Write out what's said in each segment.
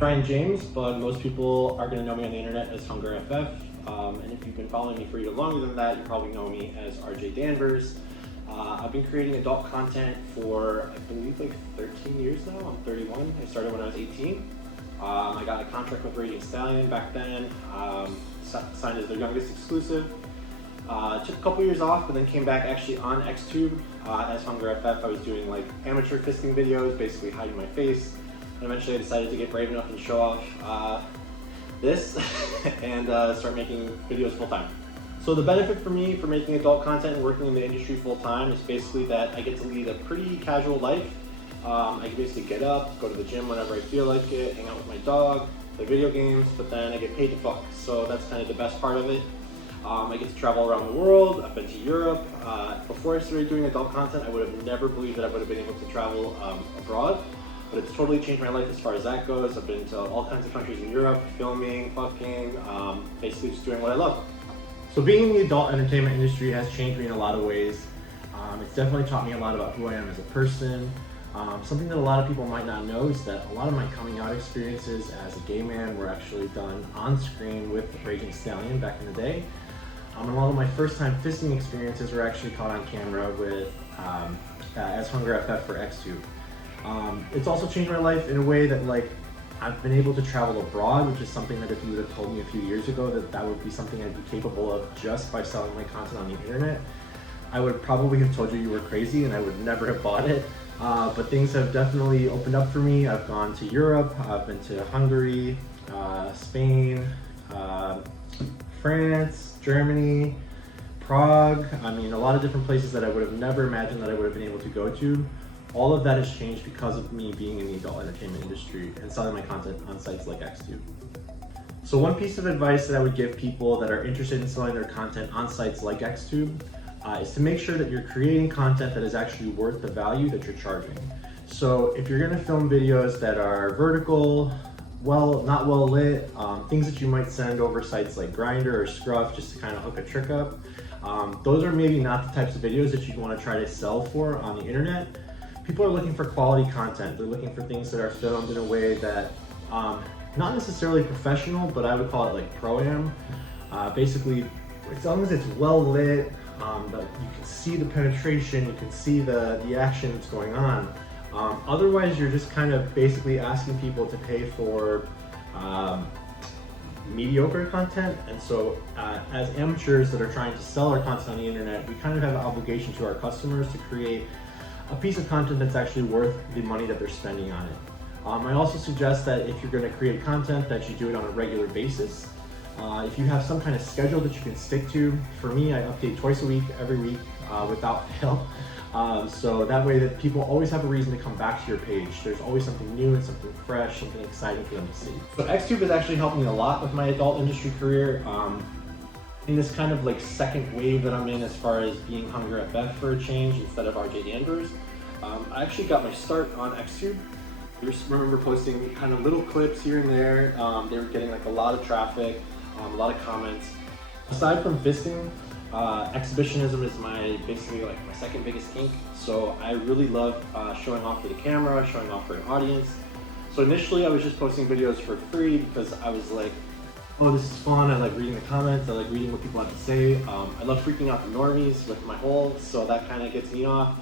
Brian James, but most people are going to know me on the internet as HungerFF. And if you've been following me for even longer than that, you probably know me as RJ Danvers. I've been creating adult content for, I believe, like 13 years now. I'm 31. I started when I was 18. I got a contract with Raging Stallion back then, signed as their youngest exclusive. Took a couple years off, but then came back actually on Xtube as HungerFF. I was doing like amateur fisting videos, basically hiding my face. And eventually I decided to get brave enough and show off this and start making videos full time. So the benefit for me for making adult content and working in the industry full time is basically that I get to lead a pretty casual life. I can basically get up, go to the gym whenever I feel like it, hang out with my dog, play video games, but then I get paid to fuck. So that's kind of the best part of it. I get to travel around the world. I've been to Europe. Before I started doing adult content, I would have never believed that I would have been able to travel abroad. But it's totally changed my life as far as that goes. I've been to all kinds of countries in Europe, filming, fucking, basically just doing what I love. So being in the adult entertainment industry has changed me in a lot of ways. It's definitely taught me a lot about who I am as a person. Something that a lot of people might not know is that a lot of my coming out experiences as a gay man were actually done on screen with Raging Stallion back in the day. And a lot of my first time fisting experiences were actually caught on camera with as HungerFF for Xtube. It's also changed my life in a way that I've been able to travel abroad, which is something that if you would have told me a few years ago that would be something I'd be capable of just by selling my content on the internet, I would probably have told you were crazy and I would never have bought it. But things have definitely opened up for me. I've gone to Europe, I've been to Hungary, Spain, France, Germany, Prague. I mean, a lot of different places that I would have never imagined that I would have been able to go to. All of that has changed because of me being in the adult entertainment industry and selling my content on sites like Xtube. So one piece of advice that I would give people that are interested in selling their content on sites like Xtube is to make sure that you're creating content that is actually worth the value that you're charging. So if you're gonna film videos that are vertical, not well lit, things that you might send over sites like Grindr or Scruff just to kind of hook a trick up, those are maybe not the types of videos that you'd want to try to sell for on the internet. People are looking for quality content. They're looking for things that are filmed in a way that, not necessarily professional, but I would call it like pro-am. Basically, as long as it's well lit, that you can see the penetration, you can see the action that's going on. Otherwise, you're just kind of basically asking people to pay for mediocre content. And so as amateurs that are trying to sell our content on the internet, we kind of have an obligation to our customers to create a piece of content that's actually worth the money that they're spending on it. I also suggest that if you're going to create content, that you do it on a regular basis. If you have some kind of schedule that you can stick to, for me, I update twice a week, every week, without fail. So that way that people always have a reason to come back to your page. There's always something new and something fresh, something exciting for them to see. So Xtube has actually helped me a lot with my adult industry career. In this kind of second wave that I'm in as far as being HungerFF for a change instead of RJ Danvers. I actually got my start on Xtube. I just remember posting kind of little clips here and there. They were getting a lot of traffic, a lot of comments. Aside from fisting, exhibitionism is basically my second biggest kink. So I really love showing off for the camera, showing off for an audience. So initially I was just posting videos for free because I was like, oh, this is fun. I like reading the comments. I like reading what people have to say. I love freaking out the normies with my holes, so that kind of gets me off.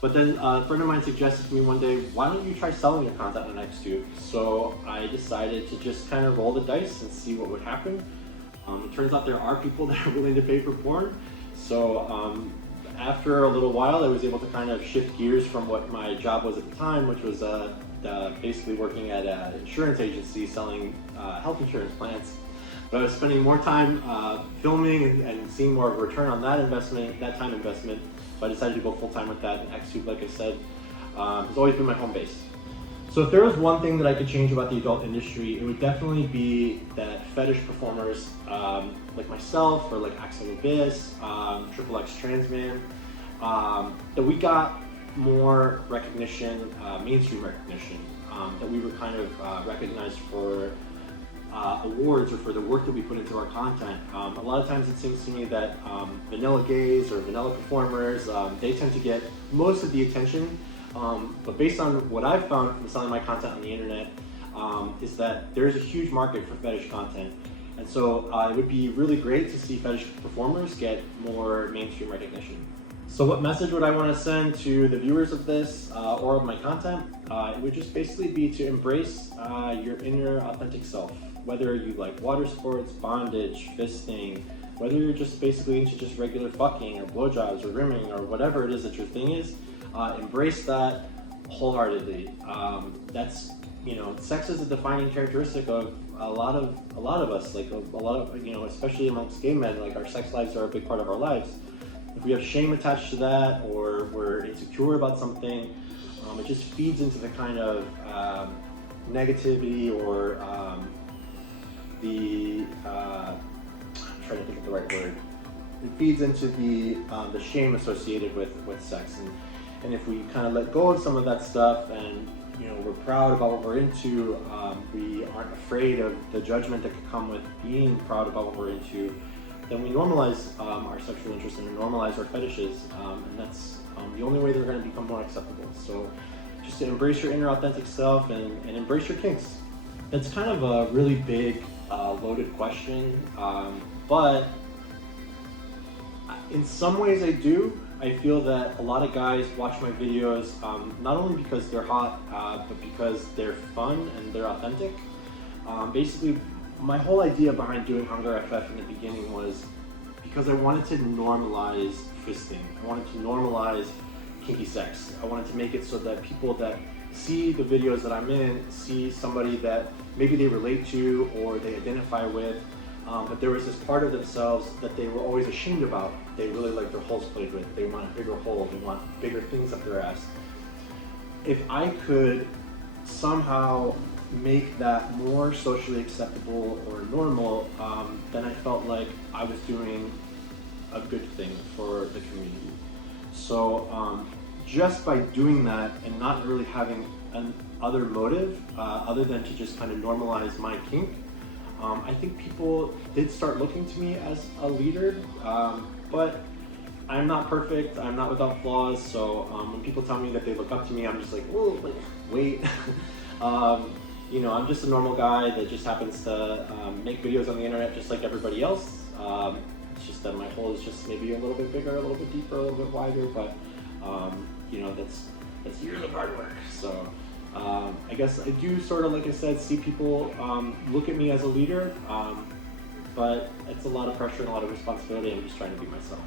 But then a friend of mine suggested to me one day, why don't you try selling your content on Xtube? So I decided to just kind of roll the dice and see what would happen. It turns out there are people that are willing to pay for porn. So after a little while, I was able to kind of shift gears from what my job was at the time, which was basically working at an insurance agency selling health insurance plans. But I was spending more time filming and seeing more of a return on that investment, that time investment. So I decided to go full time with that. And Xtube, like I said, has always been my home base. So if there was one thing that I could change about the adult industry, it would definitely be that fetish performers like myself or like Axel Abyss, XXX Trans Man, that we got more recognition, mainstream recognition, that we were kind of recognized for awards or for the work that we put into our content. A lot of times it seems to me that vanilla gays or vanilla performers, they tend to get most of the attention. But based on what I've found from selling my content on the internet, is that there's a huge market for fetish content. And so it would be really great to see fetish performers get more mainstream recognition. So what message would I want to send to the viewers of this or of my content? It would just basically be to embrace your inner authentic self. Whether you like water sports, bondage, fisting, whether you're just basically into just regular fucking or blowjobs or rimming or whatever it is that your thing is, embrace that wholeheartedly. That's, you know, sex is a defining characteristic of a lot of us, like a lot of, you know, especially amongst gay men, like our sex lives are a big part of our lives. If we have shame attached to that, or we're insecure about something, it just feeds into the kind of negativity or I'm trying to think of the right word. It feeds into the shame associated with sex, and if we kind of let go of some of that stuff, and you know, we're proud about what we're into, we aren't afraid of the judgment that could come with being proud about what we're into, then we normalize our sexual interests and normalize our fetishes, and that's the only way they're going to become more acceptable. So just to embrace your inner authentic self and embrace your kinks. It's kind of a really big, loaded question, but in some ways I do. I feel that a lot of guys watch my videos not only because they're hot, but because they're fun and they're authentic. Basically, my whole idea behind doing HungerFF in the beginning was because I wanted to normalize fisting. I wanted to normalize kinky sex. I wanted to make it so that people that see the videos that I'm in see somebody that maybe they relate to or they identify with, but there was this part of themselves that they were always ashamed about. They really like their holes played with. They want a bigger hole. They want bigger things up their ass. If I could somehow make that more socially acceptable or normal, then I felt like I was doing a good thing for the community. So just by doing that and not really having an other motive other than to just kind of normalize my kink, I think people did start looking to me as a leader, but I'm not perfect, I'm not without flaws, so when people tell me that they look up to me, I'm just like, whoa, wait. You know, I'm just a normal guy that just happens to make videos on the internet just like everybody else. It's just that my hole is just maybe a little bit bigger, a little bit deeper, a little bit wider, but you know, that's years of hard work. So I guess I do sort of, like I said, see people look at me as a leader, but it's a lot of pressure and a lot of responsibility. I'm just trying to be myself.